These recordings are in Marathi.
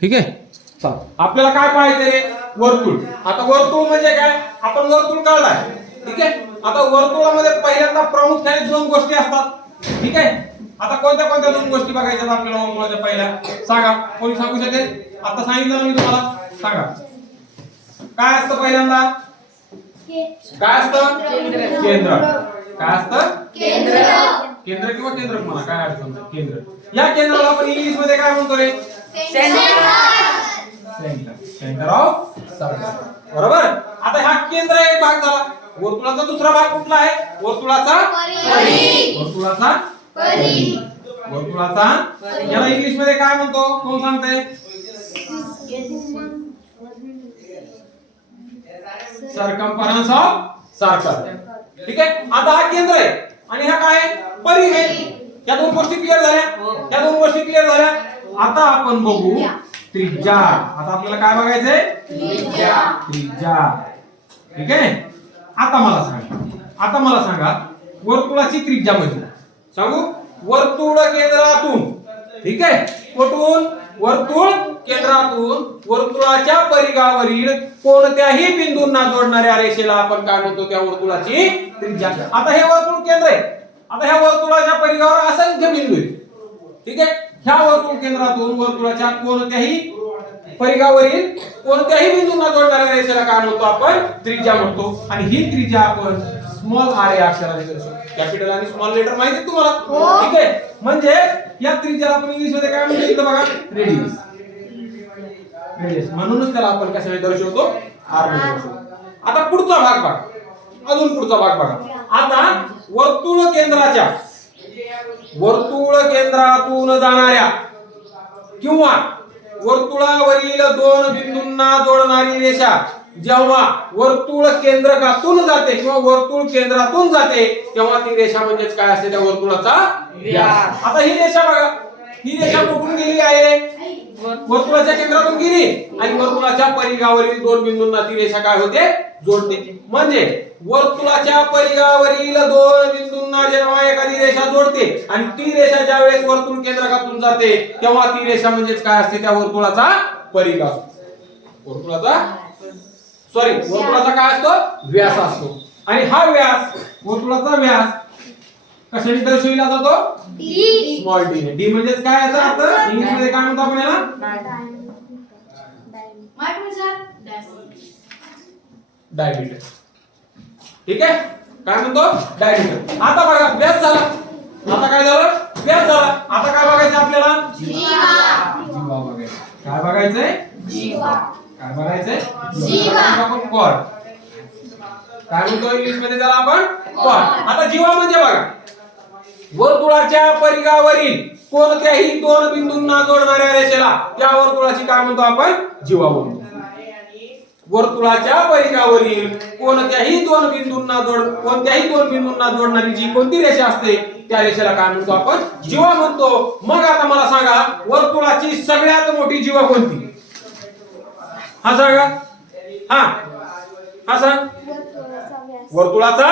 ठीक आहे? चला. आपल्याला काय पाहायचं रे? वर्तुळ. आता वर्तुळ म्हणजे काय? आपण वर्तुळ काढलाय. ठीक आहे? आता वर्तुळामध्ये पहिल्यांदा प्रामुख्याने दोन गोष्टी असतात. ठीक आहे? आता कोणत्या कोणत्या दोन गोष्टी बघायच्या आपल्याला वर्तुळाच्या पहिल्या? सांगा. कोणी सांगू शकेल? आता सांगितलं ना मी तुम्हाला. सांगा. काय असतं पहिल्यांदा? काय असतं? केंद्र. काय असतं? केंद्र. किंवा केंद्र म्हणा काय अडचण नाही. केंद्र. या केंद्राला आपण इंग्लिशमध्ये काय म्हणतो ray centre centre of circle बरोबर? आता हा केंद्र एक भाग झाला. वर्तुळाचा दुसरा भाग कुठला आहे? वर्तुळाचा परिघ. वर्तुळाचा वर्तुळाचा. याला इंग्लिशमध्ये काय म्हणतो? कोण सांगते सरकमफरन्स ऑफ सर्कल ठीक आहे? आता हा केंद्र आहे. आणि हा काय आहे? परिघ आहे. या दोन गोष्टी क्लिअर झाल्या. या दोन गोष्टी क्लिअर झाल्या. आता आपण बघू त्रिज्या. आता आपल्याला काय बघायचंय? त्रिज्या. ठीक आहे? आता मला सांगा. आता मला सांगा वर्तुळाची त्रिज्या म्हणजे. सांगू? वर्तुळ केंद्रातून. ठीक आहे? कुठून? वर्तुळ केंद्रातून. वर्तुळाच्या परिघावरील कोणत्याही बिंदूंना जोडणाऱ्या रेषेला आपण काय म्हणतो त्या वर्तुळाची त्रिज्या. आता हे वर्तुळ केंद्र आहे. आता ह्या वर्तुळाच्या परिघावर असंख्य बिंदू आहेत. ठीक आहे? ह्या वर्तुळ केंद्रातून वर्तुळाच्या कोणत्याही परिघावरील कोणत्याही बिंदूंना जोडणाऱ्या रेषेला काय म्हणतो आपण? त्रिज्या म्हणतो. आणि ही त्रिज्या आपण स्मॉल आर या अक्षराने दर्शवतो कॅपिटल आणि स्मॉल लेटर माहिती तुम्हाला? ठीक आहे. म्हणजे या त्रिज्याला आपण इंग्लिशमध्ये काय म्हणतो इथं बघा? रेडियस रेडियस म्हणूनच त्याला आपण कशाने दर्शवतो? आरमध्ये दर्शवतो. आता पुढचा भाग बघा. अजून पुढचा भाग बघा. आता वर्तुळ केंद्राच्या वर्तुळ केंद्रातून जाणाऱ्या किंवा वर्तुळावरील दोन बिंदूंना जोडणारी रेषा जेव्हा वर्तुळ केंद्रकातून जाते किंवा वर्तुळ केंद्रातून जाते तेव्हा ती रेषा म्हणजेच काय असते? त्या वर्तुळाचा आता ही रेषा बघा. ही रेषा कुठून गेली आहे? वर्तुळाच्या केंद्रातून गेली आणि वर्तुळाच्या परिघावरील दोन बिंदूंना ती रेषा काय होते? जोडते. म्हणजे वर्तुळाच्या परिघावरील दोन बिंदूंना जेव्हा एखादी रेषा जोडते आणि ती रेषा ज्या वेळेस वर्तुळ केंद्रकातून जाते तेव्हा ती रेषा म्हणजेच काय असते? त्या वर्तुळाचा परिघ असतो वर्तुळाचा सॉरी वर्तुळाचा काय असतो? व्यास असतो. आणि हा व्यास वर्तुळाचा व्यास कशाने दर्शविला जातो? स्मॉल डी ने डी म्हणजेच काय याचा अर्थ? इंग्लिशमध्ये काय म्हणतो आपण याला? डायमीटर ठीक आहे? काय म्हणतो? डायमीटर आता बघा व्यास झाला. आता काय झालं? व्यास झाला. आता काय बघायचं आपल्याला? जीवा. बघायचा. काय बघायचंय? काय बघायचंय? जीवा. आपण कॉड काय म्हणतो? इंग्लिशमध्ये त्याला आपण कॉड आता जीवा म्हणजे बघा. वर्तुळाच्या परिघावरील कोणत्याही दोन बिंदूंना जोडणाऱ्या रेषेला त्या वर्तुळाची काय म्हणतो आपण? जीवा म्हणतो. वर्तुळाच्या परिघावरील कोणत्याही दोन बिंदूंना जोड कोणत्याही दोन बिंदूंना जोडणारी जी कोणती रेषा असते त्या रेषेला काय म्हणतो आपण? जीवा म्हणतो. मग आता मला सांगा वर्तुळाची सगळ्यात मोठी जीवा कोणती? हा सांगा. हा. हा सांग. वर्तुळाचा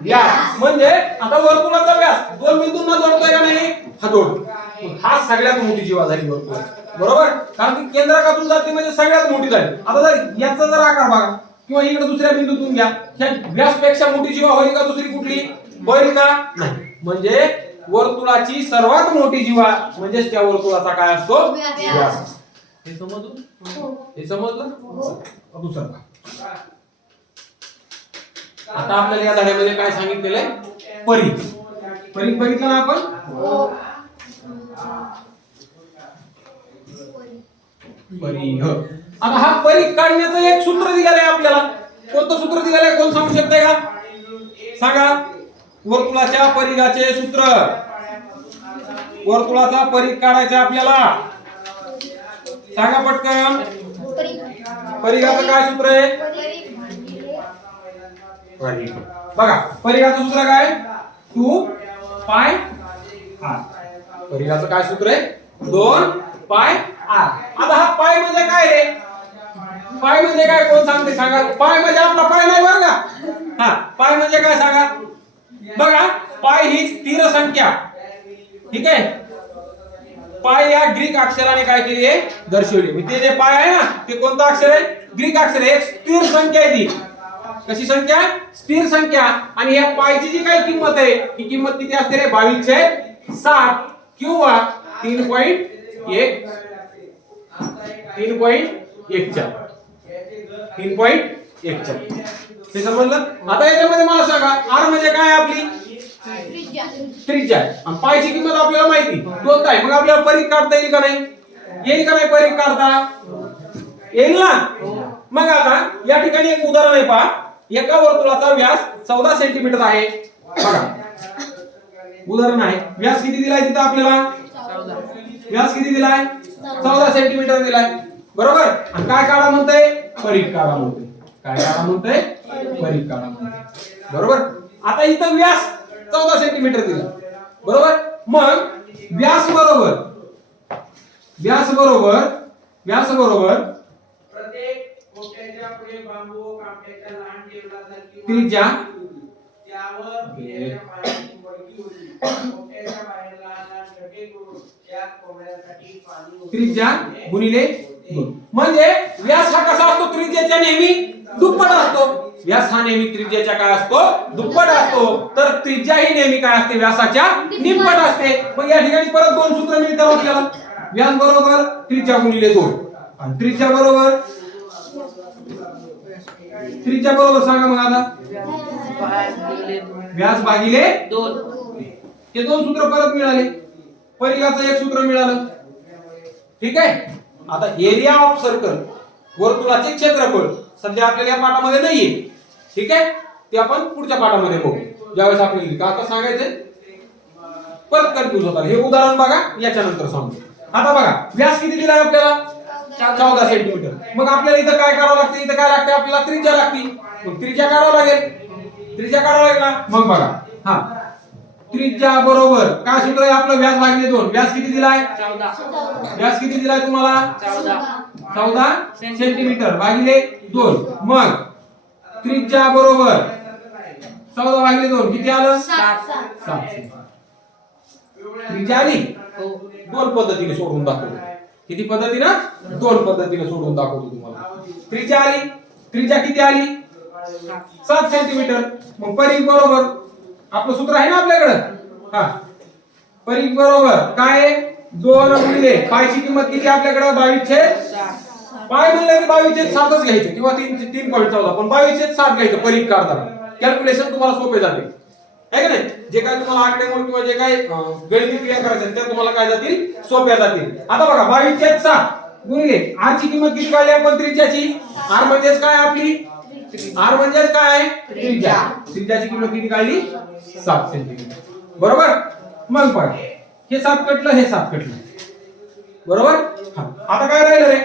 व्यास. म्हणजे आता वर्तुळाचा व्यास. दोन बिंदूंना जोडतोय का नाही? हा जोड. हा सगळ्यात मोठी जीवा झाली वर्तुळाची बरोबर? कारण की केंद्रकातून जाते म्हणजे सगळ्यात मोठी झाली. आता जर याचा जर आकार बघा किंवा इकडे दुसऱ्या बिंदूतून घ्या. ह्या व्यासपेक्षा मोठी जीवा होईल का दुसरी कुठली? होईल का? नाही. म्हणजे वर्तुळाची सर्वात मोठी जीवा म्हणजेच त्या वर्तुळाचा काय असतो? व्यास. हे समजलं? हे. समजलं? चला, दुसरा. आता आपल्याला या धड्यामध्ये काय सांगितलेलं आहे परीघ बघितलं ना आपण? परीघ. आता हा परीघ काढण्याचं एक सूत्र दिलेलं आहे आपल्याला. कोणतं सूत्र दिलेलं आहे कोण सांगू शकते का? सांगा. वर्तुळाच्या परिघाचे सूत्र. वर्तुळाचा परीघ काढायचा आपल्याला. सांगा पटकन. परिघाचं काय सूत्र आहे? बघा परिघाचं सूत्र काय? टू पाय आर. परिघाचं काय सूत्र आहे? दोन पाय आर. आता हा पाय म्हणजे काय रे? पाय म्हणजे काय? कोण सांगते? सांगा. पाय म्हणजे आपला पाय नाही बरं का? हा पाय म्हणजे काय सांगा? बघा पाय ही स्थिर संख्या. ठीक आहे? पाय या ग्रीक अक्षराने काय केली आहे? दर्शवली. ते जे पाय आहे ना ते कोणतं अक्षर आहे? ग्रीक अक्षर आहे. एक स्थिर संख्या आहे ती. कशी संख्या? स्थिर संख्या. आणि या पायची जी काही किंमत आहे ही किंमत किती असते रे? बावीसशे साठ. किंवा तीन पॉईंट एक तीन पॉईंट एक चार तीन पॉईंट एक चार हे समजलं? आता याच्यामध्ये मला सांगा आर म्हणजे काय आपली? त्रिज्या. आणि पायची किंमत आपल्याला माहिती. दोन आहे मग आपल्याला परीख काढता येईल का नाही? येईल का नाही परीख काढता? येईल ना? मग आता या ठिकाणी एक उदाहरण आहे पहा. एका वर्तुळाचा व्यास चौदा सेंटीमीटर आहे. बघा. उदाहरण आहे. व्यास किती दिलाय तिथं आपल्याला? व्यास किती दिलाय? चौदा सेंटीमीटर दिलाय. बरोबर? आणि काय काढा म्हणतंय? परीख काढा काय काढा म्हणतंय? परीख काढा बरोबर? आता इथं व्यास चौदा सेंटीमीटर दिला बरोबर? मग व्यास बरोबर. व्यास बरोबर. व्यास बरोबर. त्रिज्या. त्रिज्या गुणिले. म्हणजे व्यास हा कसा असतो? त्रिज्याच्या नेहमी दुप्पट असतो. व्यास हा नेहमी त्रिज्याच्या काय असतो? दुप्पट असतो. तर त्रिज्या ही नेहमी काय असते? व्यासाच्या निप्पट असते. मग या ठिकाणी परत दोन सूत्र मिळतात आपल्याला. व्यास बरोबर त्रिज्या गुणिले दोन. आणि त्रिज्या बरोबर थ्रीच्या बरोबर सांगा मग आता. व्यास भागिले दोन. हे दोन सूत्र परत मिळाले. परिघाचं एक सूत्र मिळालं. ठीक आहे? आता एरिया ऑफ सर्कल वर्तुळाचे क्षेत्रफळ सध्या आपल्याला या पाठामध्ये नाहीये. ठीक आहे? ते आपण पुढच्या पाठामध्ये बघू. ज्यावेळेस आपल्याला का आता सांगायचे परत कन्फ्युज होतात. हे उदाहरण बघा याच्यानंतर सांगू. आता बघा व्यास किती दिलाय आपल्याला? चौदा सेंटीमीटर मग आपल्याला इथं काय करावं लागतं? इथं काय लागते आपल्याला त्रिज्या लागते. मग त्रिज्या काढावं लागेल. त्रिज्या काढावं लागेल ना? मग बघा. हा. त्रिज्या बरोबर. काय सूत्र आहे आपलं व्यास भागिले दोन. व्यास किती दिलाय? व्यास किती दिलाय तुम्हाला? चौदा. सेंटीमीटर भागिले दोन. मग त्रिज्या बरोबर. चौदा भागिले दोन. किती आलं? सात. त्रिज्या आली? हो. दोन पद्धतीने सोडून दाखवतो. किती पद्धतीनं? दोन पद्धतीने सोडून दाखवतो तुम्हाला. त्रिज्या आली. त्रिज्या किती आली? सात सेंटीमीटर मग परीघ बरोबर. आपलं सूत्र आहे ना आपल्याकडं? हा. परीघ बरोबर. काय दोन गुणिले. पायची किंमत किती आपल्याकडं? बावीसशे पाय म्हणलं की बावीसशे सातच घ्यायचं. किंवा तीन तीन पॉईंट चौदा. पण बावीसशे सात घ्यायचं परीघ काढताना. कॅल्क्युलेशन तुम्हाला सोपे जाते. आहे का नाही? जे काय तुम्हाला आकडेमोड किंवा जे काय गणित गणिती क्रिया करायच्या त्या तुम्हाला काय जातील? सोप्या जातील. आता बघा बावीसशे सात. गुणिले आर ची किंमत किती काढली आपण? त्रिज्याची. आर म्हणजेच काय आपली? आर म्हणजेच काय? आहे त्रिज्या. त्रिज्याची किंमत किती काढली? सात सेंटीमीटर बरोबर? मग पण हे सात कटलं हे सात कटलं. बरोबर? हा. आता काय राहिलं रे?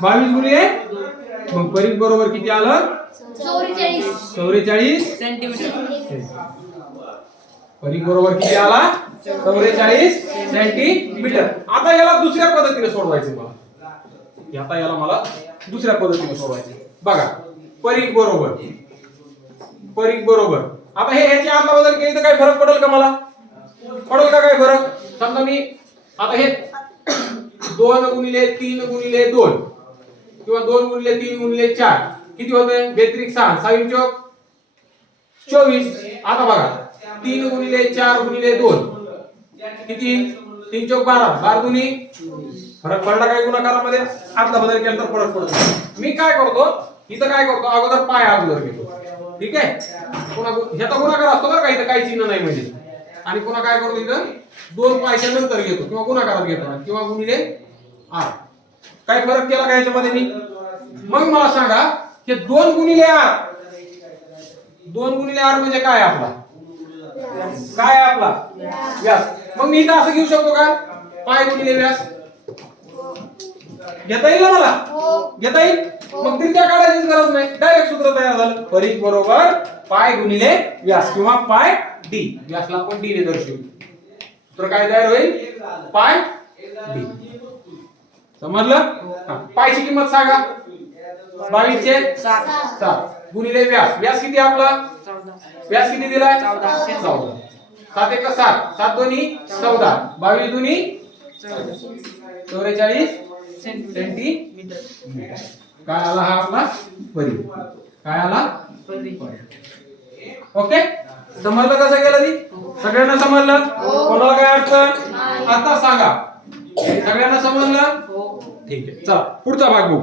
बावीस. गुणिले मग परीख बरोबर किती आलं? चौवेचाळीस. चौवेचाळीस. सेंटीमीटर. परीख बरोबर किती आला? चौवेचाळीस सेंटीमीटर. आता याला दुसऱ्या पद्धतीने सोडवायचं मला आता याला मला दुसऱ्या पद्धतीने सोडवायचं बघा परीख बरोबर. परीख बरोबर. आता हे ह्याची आदला बदल केली तर काय फरक पडेल का मला? पडेल का काय फरक? समजा मी आता हे दोन गुणिले तीन गुणिले दोन. किंवा दोन गुणिले तीन गुणिले चार. किती होते बेत्रिक सहा. सहा चौक? चोवीस. आता बघा. तीन गुणिले चार गुणिले दोन. किती? तीन चौक बारा. बारा दुनी फरक पडला काय गुणाकारामध्ये? आतला बदल केला तर फरक पडतो. मी काय करतो? इथं काय करतो? अगोदर पाय अगोदर घेतो. ठीक आहे? पुन्हा ह्याचा गुणाकार असतो बरं का इथं. काही चिन्ह नाही म्हणजे. आणि पुन्हा काय करतो इथं? दोन पायच्या नंतर घेतो. किंवा गुणाकारात घेतो. किंवा गुणिले आर काय फरक केला का याच्यामध्ये मी? मग मला सांगा हे दोन गुणिले आर. दोन गुणिले आर म्हणजे काय आपला? काय आपला? व्यास. मग मी इथं असं घेऊ शकतो का? पाय गुणिले व्यास. घेता येईल ना मला? हो. घेता येईल? मग त्रिज्या काढायचीच गरज नाही. डायरेक्ट सूत्र तयार झालं. परीख बरोबर पाय गुणिले व्यास किंवा पाय डी व्यासला आपण डी ने दर्शवू. सूत्र काय तयार होईल? पाय डी समजलं? हा. पायची किंमत सांगा. बावीसशे सात. गुणिले व्यास. व्यास किती आपला? व्यास किती दिलाय? चौदा. चौदा. सात एक सात. सात दोन्ही चौदा. बावीस दोन्ही? चौवेचाळीस? सेंटीमीटर. काय आला हा आपला? परी. काय आला? ओके? समजलं कसं केलं ती? सगळ्यांना समजलं? कोणाला काय अडचण? आता सांगा. सगळ्यांना समजलं? ठीक आहे. चला पुढचा भाग बघू.